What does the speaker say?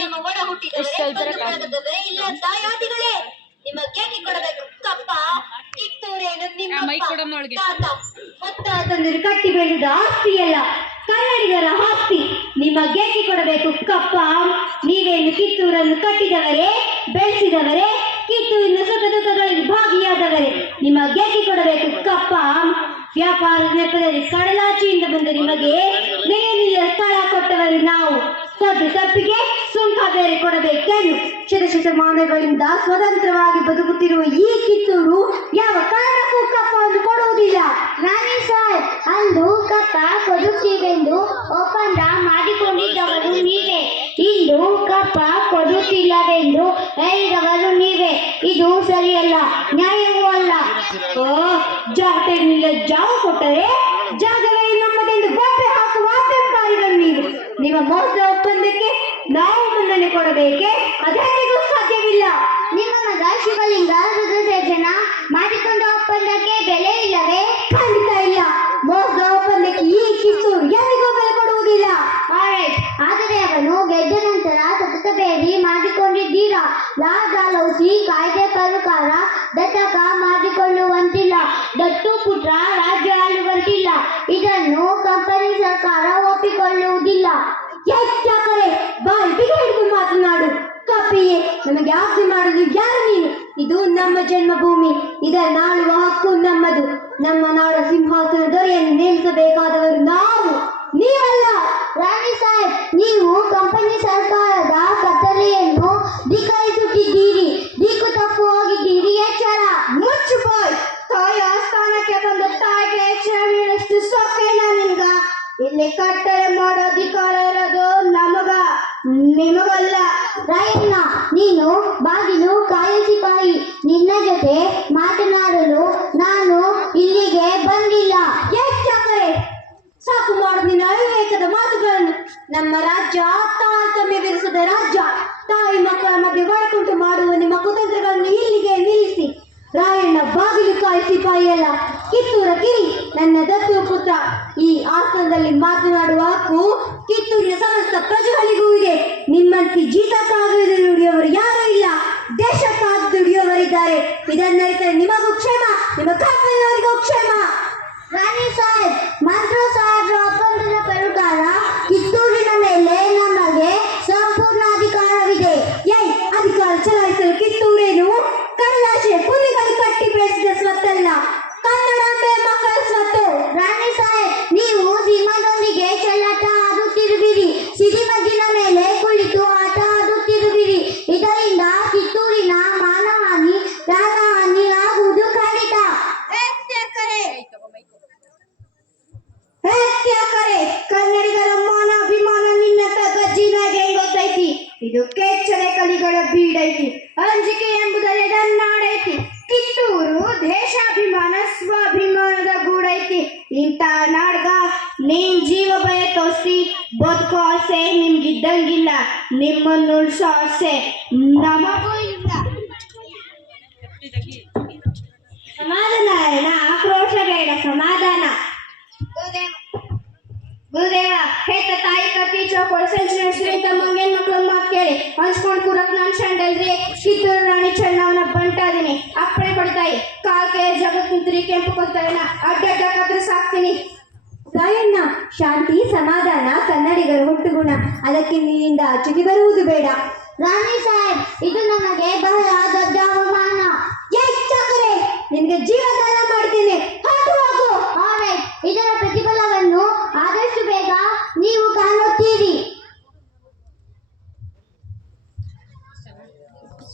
ನಿಮ್ಮ ಒಡ ಹುಟ್ಟಿದವರೇ, ಬಂಧುಗಳಾದವರೇ, ಇಲ್ಲ ದಾಯಾದಿಗಳೇ, ನಿಮ್ಮ ಕೇಳಿ ಕೊಡಬೇಕು ಕಪ್ಪ. ಕಿತ್ತೂರೇನು ನಿಮ್ಮ ತಾತ ಮುತ್ತಾತಂದಿರು ಕಟ್ಟಿ ಬೆಳೆದ ಆಸ್ತಿಯಲ್ಲ, ಕನ್ನಡಿಗರ ಆಸ್ತಿ. ನಿಮ್ಮ ಗೆದ್ದಿ ಕೊಡಬೇಕು ಕಪ್ಪ. ನೀವೇನು ಕಿತ್ತೂರನ್ನು ಕಟ್ಟಿದವರೇ, ಬೆಳೆಸಿದವರೇ, ಕಿತ್ತೂರಿನ ಸುಖ ದುಃಖಗಳಲ್ಲಿ ಭಾಗಿಯಾದವರೇ, ನಿಮ್ಮ ಗೆದ್ದಿ ಕೊಡಬೇಕು ಕಪ್ಪ. ವ್ಯಾಪಾರದ ನೆಪದಲ್ಲಿ ಕಡಲಾಚೆಯಿಂದ ಬಂದ ನಿಮಗೆ ನೆಲೆನಿಲ್ಲ ಸ್ಥಳ ಕೊಟ್ಟವರು ನಾವು. ಸದ್ದು ತಪ್ಪಿಗೆ ಸುಂಕ ಬೇರೆ ಕೊಡಬೇಕೇನು? ಶತಶತಮಾನಗಳಿಂದ ಸ್ವತಂತ್ರವಾಗಿ ಬದುಕುತ್ತಿರುವ ಈ ಕಿತ್ತೂರು ಯಾವ ಕಾರಣಕ್ಕೂ ಕಪ್ಪವನ್ನು ಕೊಡುವುದಿಲ್ಲ. ರಾಣಿ ಸಾಹೇಬ್, ಅಂದು ಕಪ್ಪ ಕೊಡುತ್ತೀವೆಂದು ಒಪ್ಪಂದ ಮಾಡಿಕೊಂಡಿದ್ದವರು ನೀವೇ. ಇಂದು ಕಪ್ಪ ಕೊಡುತ್ತಿಲ್ಲವೆಂದು ಹೇಳಿದವರು ನೀವೇ. ಇದು ಸರಿಯಲ್ಲ, ನ್ಯಾಯವೂ ಅಲ್ಲ. ಜಾಗದಲ್ಲಿ ಜಾಗ ಕೊಟ್ಟರೆ ಜಾಗವೇ ನಮ್ಮದೆಂದು ಗೋಪೆ ಹಾಕುವ ಅಹಂಕಾರಿಗಳು ನೀವು. ನಿಮ್ಮ ಮೋಸದ ಒಪ್ಪಂದಕ್ಕೆ ನಾವು ಮನ್ನಣೆ ಕೊಡಬೇಕೆ? ಅದೇನಿಗೂ ಸಾಧ್ಯವಿಲ್ಲ. ನಿಮ್ಮ ಮಗ ಶಿವಲಿಂಗ ರುದ್ರಸೇನ ಮಾಡಿಕೊಂಡ ಒಪ್ಪಂದಕ್ಕೆ ಬೆಲೆ ಇಲ್ಲವೇ? ಖಂಡಿತ ಇಲ್ಲ. ಮೋಸದ ಒಪ್ಪಂದಕ್ಕೆ ಈ ಕಿತ್ತೂರು ಎಂದಿಗೂ ಬೆಲೆ ಕೊಡುವುದಿಲ್ಲ. ಆಲ್ರೈಟ್, ಆದರೆ ಅವನು ಗೆದ್ದ ನಂತರ ಸತತ ಬೇರಿ ಮಾಡಿಕೊಂಡಿದ್ದೀರಾ. ಲಾಲೌಸಿ ಕಾಯ್ದೆ ಪ್ರಕಾರ ದತ್ತಕ ಮಾಡಿಕೊಳ್ಳುವಂತಿಲ್ಲ, ದತ್ತು ಪುತ್ರ ರಾಜ್ಯ ಆಳುವಂತಿಲ್ಲ. ಇದನ್ನು ಕಂಪನಿ ಸರ್ಕಾರ ಒಪ್ಪಿಕೊಳ್ಳುವುದಿಲ್ಲ. ಯಾಕರೆ ಬಾಯಿ ಬಿಗಿ ಹಿಡಿದು ಮಾತನಾಡು. ಕಪ್ಪಿಯೇ, ನಮಗೆ ಆಜ್ಞೆ ಮಾಡುದು ಯಾರು ನೀನು? ಇದು ನಮ್ಮ ಜನ್ಮಭೂಮಿ, ಇದನ್ನಾಳುವ ಹಕ್ಕು ನಮ್ಮದು. ನಮ್ಮ ನಾಡ ಸಿಂಹಾಸನ ದೊರೆಯನ್ನು ನೇಮಿಸಬೇಕಾದವರು ನಾವು, ನೀವಲ್ಲ. ರಾಣಿ ಸಾಹೇಬ್, ನೀವು ಕಂಪನಿ ಸರ್ಕಾರದ ಕತ್ತಲೆಯನ್ನು ಧಿಕ್ಕರಿಸುತ್ತಿದ್ದೀರಿ. ದಿಕ್ಕು ತಪ್ಪು ಹೋಗಿದ್ದೀರಿ. ಎಚ್ಚರ. ಮುಚ್ಚು ಬಾಯ್. ತಾಯಿ ಆಸ್ಥಾನಕ್ಕೆ ಬಂದು ತಾಯಿಗೆ ಎಚ್ಚರ ನೀಡಷ್ಟು ಸೊಕ್ಕೇನ ನಿಮ್ಗ? ಇಲ್ಲಿ ಕಟ್ಟಳೆ ಮಾಡೋ ಅಧಿಕಾರ ಇರೋದು ನಮಗ, ನಿಮಗಲ್ಲ. ರಾಯಣ್ಣ, ನೀನು ಬಾಗಿಲು ಕಾಯಿಸಿಪಾಯಿ. ನಿನ್ನ ಜೊತೆ ಮಾತನಾಡಲು ನಾನು ಇಲ್ಲಿಗೆ ಬಂದಿಲ್ಲ. ಯಾಕರೆ ಸಾಕು ಮಾಡು ನಿನ್ನ ಅವಿವೇಕದ ಮಾತುಗಳನ್ನು. ನಮ್ಮ ರಾಜ್ಯ ತಾರತಮ್ಯ ವಿಧಿಸದ ರಾಜ್ಯ. ತಾಯಿ ಮಕ್ಕಳ ಮಧ್ಯೆ ಒಳಕುಂಟು ಮಾಡುವ ನಿಮ್ಮ ಕುತಂತ್ರಗಳನ್ನು ಇಲ್ಲಿಗೆ ನಿಲ್ಲಿಸಿ. ರಾಯಣ್ಣ ಬಾಗಿಲು ಕಾಯಿಸಿಪಾಯಿ ಅಲ್ಲ, ಕಿತ್ತೂರ ಕಿರಿ, ನನ್ನ ದತ್ತು ಪುತ್ರ. ಈ ಆಸ್ಥಾನದಲ್ಲಿ ಮಾತನಾಡುವ ಹಕ್ಕು ಕಿತ್ತೂರಿನ ಸಮಸ್ತ ಪ್ರಜೆಗಳಿಗೂ ಇದೆ. ನಿಮ್ಮಂತೆ ಜೀತಕ್ಕಾಗಿ ದುಡಿಯುವವರು ಯಾರೂ ಇಲ್ಲ, ದೇಶಕ್ಕಾಗಿ ದುಡಿಯುವವರಿದ್ದಾರೆ. ಇದನ್ನರಿತರೆ ನಿಮಗೂ ಕ್ಷೇಮ, ನಿಮ್ಮ ಕಂಪನಿಯವರಿಗೂ ಕ್ಷೇಮ. ರಾಣಿ ಸಾಹೇಬ್, ಮಂತ್ರು ಸಾಹೇಬ್ರ ಒಪ್ಪಂದದ ಪ್ರಕಾರ ಕಿತ್ತೂರಿನ ಮೇಲೆ ನಮಗೆ ಸಂಪೂರ್ಣ ಅಧಿಕಾರವಿದೆ. ಅಧಿಕಾರ ಚಲಾಯಿಸಲು ಕಿತ್ತೂರೇನು ಕಡಲಾಚೆ ಕುಲಿಗಳು ಕಟ್ಟಿ ಬೆಳೆಸಿದ ಸ್ವತ್ತಲ್ಲ, ಕನ್ನಡಾಂಬೆಯ ಮಕ್ಕಳ ಸ್ವತ್ತು. ರಾಣಿ ಸಾಹೇಬ್, ನೀವು ಸಿಂಹದೊಂದಿಗೆ ಚೆಲ್ಲಾಟ ಆಡುತ್ತಿರುವಿರಿ. ಸಿಡಿಮದ್ದಿನ ಮೇಲೆ ಕುಳಿತು ಆಟ ಆಡುತ್ತಿರುವಿರಿ. ಇದರಿಂದ ಕಿತ್ತೂರಿನ ಮಾನಹಾನಿ, ಪ್ರಾಣಹಾನಿ ಆಗುವುದು ಖಂಡಿತ. ಕನ್ನಡಿಗರ ಮಾನ ಅಭಿಮಾನ ನಿನ್ನಂತ ಗಜ್ಜಿನಾಗೆ ಗೊತ್ತೈತಿ. ಇದು ಕೆಚ್ಚಲೆ ಕಲಿಗಳ ಬೀಡೈತಿ. ಅಂಜಿಕೆ ಎಂಬುದರಲ್ಲಿ ದನ್ನಾಡೈತಿ. ಕಿತ್ತೂರು ದೇಶಾಭಿಮಾನ ಸ್ವಾಭಿಮಾನದ ಗೂಡೈತಿ. ಇಂಥ ನಾಡ್ಗ ನೀನ್ ಜೀವ ಭಯ ತೋರಿಸಿ ಬದುಕೋ ಆಸೆ ನಿಮ್ಗಿದ್ದಂಗಿಲ್ಲ. ನಿಮ್ಮನ್ನು ಉಳಿಸೋ ಆಸೆ ನಮಗೂ ಇಲ್ಲ. ಸಮಾಧಾನ ಅಣ್ಣ, ಆಕ್ರೋಶ ಬೇಡ, ಸಮಾಧಾನ. ಗುರುದೇವ, ಹೇತ ತಾಯಿ ಕತ್ತಿ ಚೌಕೋಳ ಸೆಂಚುರಿ ಶ್ರೀತ ಮಂಗೇನ್ ಮಕ್ಕಳ ಮಾತು ಕೇಳಿ ಹಂಚ್ಕೊಂಡು ಕೂರಕ್ ನಾನು ಶಂಡಲ್ರಿ. ಕಿತ್ತೂರು ರಾಣಿ ಚೆನ್ನವನ ಬಂಟಾದೀನಿ. ಅಪ್ಪಣೆ ಕೊಡ್ತಾಯಿ. ಕಾಲ್ಕೆ ಜಗತ್ತಿಂತ್ರಿ ಕೆಂಪು ಕೊಡ್ತಾಯಿನ ಅಡ್ಡ ಕತ್ರ ಸಾಕ್ತೀನಿ. ರಾಯಣ್ಣ, ಶಾಂತಿ ಸಮಾಧಾನ ಕನ್ನಡಿಗರ ಹುಟ್ಟುಗುಣ. ಅದಕ್ಕೆ ನಿನ್ನಿಂದ ಅಚ್ಚುತಿ ಬರುವುದು ಬೇಡ. ರಾಣಿ ಸಾಹೇಬ್, ಇದು ನಮಗೆ ಬಹಳ ದೊಡ್ಡ ಅವಮಾನ. ನಿನಗೆ ಜೀವದಾನ ಮಾಡ್ತೇನೆ, ಹೊರಟು ಹೋಗು. ಆಲ್ರೈಟ್, ಇದರ ಪ್ರತಿಫಲವನ್ನು ಆದಷ್ಟು ಬೇಗ ನೀವು ಕಾಣುತ್ತೀರಿ.